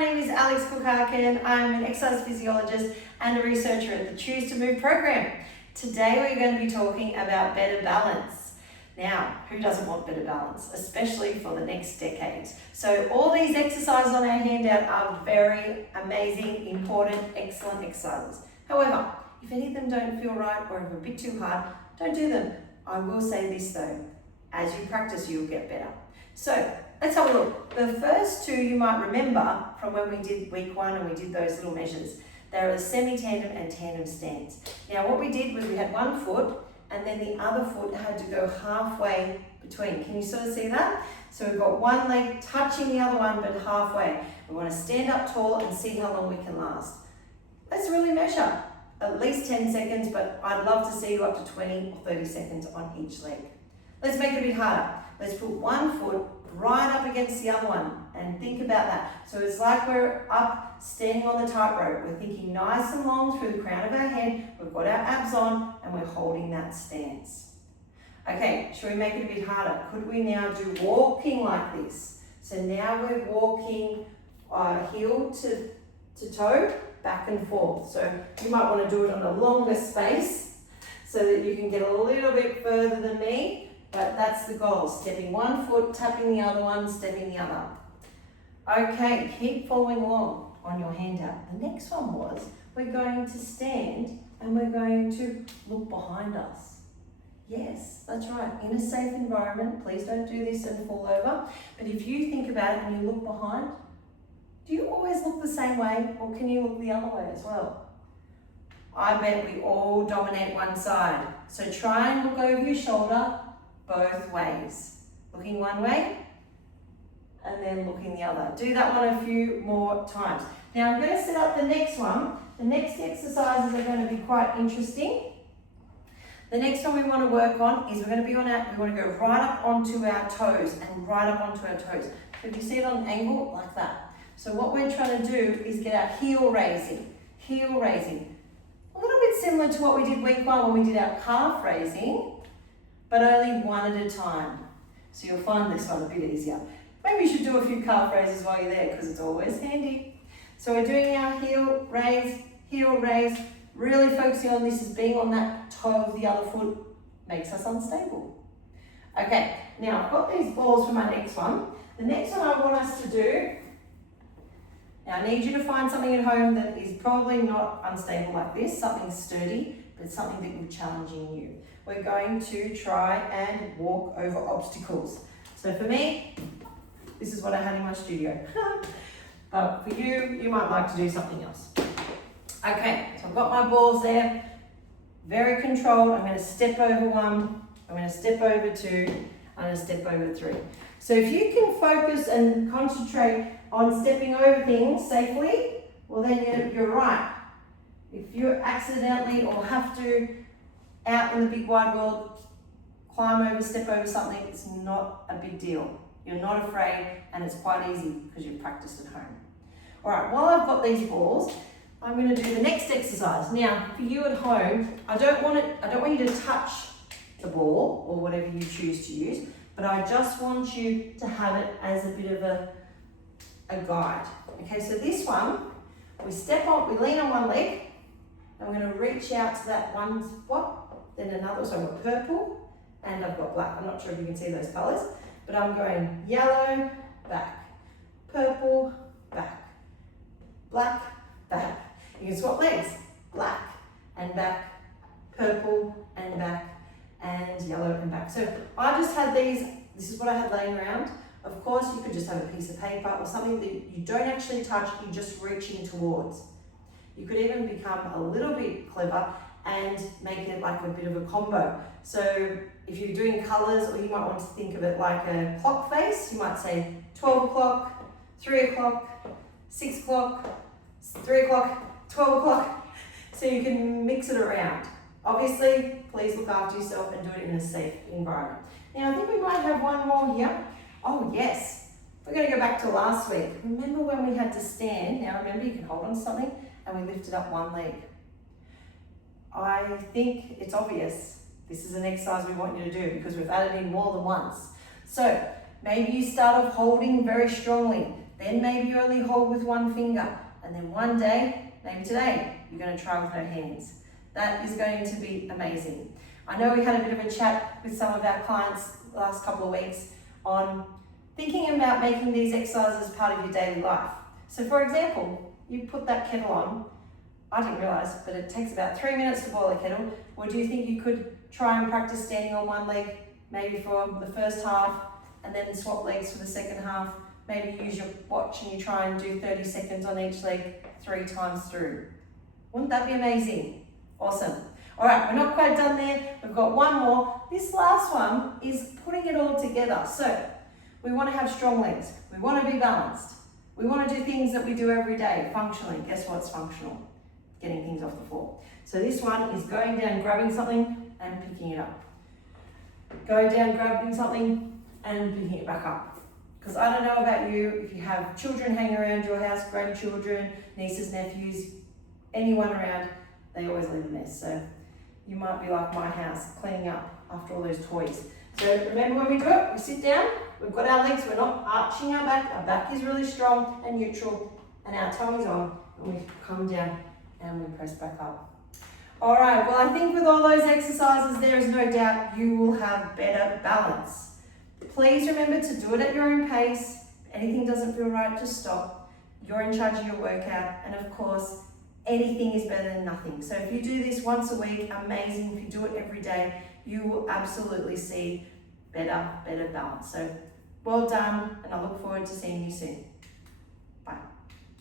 name is Alex Cook-Harkin. I'm an exercise physiologist and a researcher at the Choose to Move program. Today we're going to be talking about better balance. Now, who doesn't want better balance, especially for the next decades? So all these exercises on our handout are very amazing, important, excellent exercises. However, if any of them don't feel right or if a bit too hard, don't do them. I will say this though, as you practice, you'll get better. So let's have a look. The first two you might remember from when we did week one and we did those little measures. They're the semi-tandem and tandem stance. Now what we did was we had one foot and then the other foot had to go halfway between. Can you sort of see that? So we've got one leg touching the other one but halfway. We want to stand up tall and see how long we can last. Let's really measure. At least 10 seconds, but I'd love to see you up to 20 or 30 seconds on each leg. Let's make it a bit harder. Let's put one foot right up against the other one and think about that. So it's like we're up standing on the tightrope. We're thinking nice and long through the crown of our head. We've got our abs on and we're holding that stance. Okay, shall we make it a bit harder? Could we now do walking like this? So now we're walking heel to toe, back and forth. So you might want to do it on a longer space so that you can get a little bit further than me. But that's the goal, stepping one foot, tapping the other one, stepping the other. Okay, keep following along on your handout. The next one was, we're going to stand and we're going to look behind us. Yes, that's right, in a safe environment. Please don't do this and fall over. But if you think about it and you look behind, do you always look the same way or can you look the other way as well? I bet we all dominate one side. So try and look over your shoulder both ways. Looking one way and then looking the other. Do that one a few more times. Now I'm going to set up the next one. The next exercises are going to be quite interesting. The next one we want to work on is we're going to be on we want to go right up onto our toes and right up onto our toes. So if you see it on an angle like that. So what we're trying to do is get our heel raising. Heel raising. A little bit similar to what we did week one when we did our calf raising, but only one at a time. So you'll find this one a bit easier. Maybe you should do a few calf raises while you're there because it's always handy. So we're doing our heel raise, really focusing on this as being on that toe of the other foot makes us unstable. Okay, now I've got these balls for my next one. The next one I want us to do, now I need you to find something at home that is probably not unstable like this, something sturdy, but something that will challenge you. We're going to try and walk over obstacles. So for me, this is what I had in my studio. For you, you might like to do something else. Okay, so I've got my balls there, very controlled. I'm going to step over one, I'm going to step over two, I'm going to step over three. So if you can focus and concentrate on stepping over things safely, well then you're right. If you accidentally or have to, out in the big wide world, climb over, step over something, it's not a big deal. You're not afraid and it's quite easy because you've practiced at home. All right, while I've got these balls, I'm going to do the next exercise. Now, for you at home, I don't want you to touch the ball or whatever you choose to use, but I just want you to have it as a bit of a guide. Okay, so this one, we lean on one leg, and we're going to reach out to that one spot, then another. So I've got purple and I've got black. I'm not sure if you can see those colours, but I'm going yellow, back, purple, back, black, back. You can swap legs, black and back, purple and back, and yellow and back. So I just had these, this is what I had laying around. Of course, you could just have a piece of paper or something that you don't actually touch, you're just reaching towards. You could even become a little bit clever and make it like a bit of a combo. So if you're doing colours, or you might want to think of it like a clock face, you might say 12 o'clock, 3 o'clock, 6 o'clock, 3 o'clock, 12 o'clock. So you can mix it around. Obviously, please look after yourself and do it in a safe environment. Now I think we might have one more here. Oh yes, we're going to go back to last week. Remember when we had to stand? Now remember you can hold on to something and we lifted up one leg. I think it's obvious. This is an exercise we want you to do because we've added in more than once. So maybe you start off holding very strongly. Then maybe you only hold with one finger. And then one day, maybe today, you're going to try with no hands. That is going to be amazing. I know we had a bit of a chat with some of our clients the last couple of weeks on thinking about making these exercises part of your daily life. So for example, you put that kettle on. I didn't realise, but it takes about 3 minutes to boil a kettle. Or do you think you could try and practice standing on one leg, maybe for the first half, and then swap legs for the second half? Maybe you use your watch and you try and do 30 seconds on each leg 3 times through. Wouldn't that be amazing? Awesome. All right, we're not quite done there. We've got one more. This last one is putting it all together. So we want to have strong legs. We want to be balanced. We want to do things that we do every day functionally. Guess what's functional? Getting things off the floor. So this one is going down, grabbing something and picking it up. Going down, grabbing something and picking it back up. Because I don't know about you, if you have children hanging around your house, grandchildren, nieces, nephews, anyone around, they always leave a mess. So you might be like my house, cleaning up after all those toys. So remember when we do it, we sit down, we've got our legs, we're not arching our back is really strong and neutral, and our tummy's on, and we come down and we press back up. All right, well I think with all those exercises, there is no doubt you will have better balance. Please remember to do it at your own pace. If anything doesn't feel right, just stop. You're in charge of your workout, and of course, anything is better than nothing. So if you do this once a week, amazing. If you do it every day, you will absolutely see better balance. So well done, and I look forward to seeing you soon.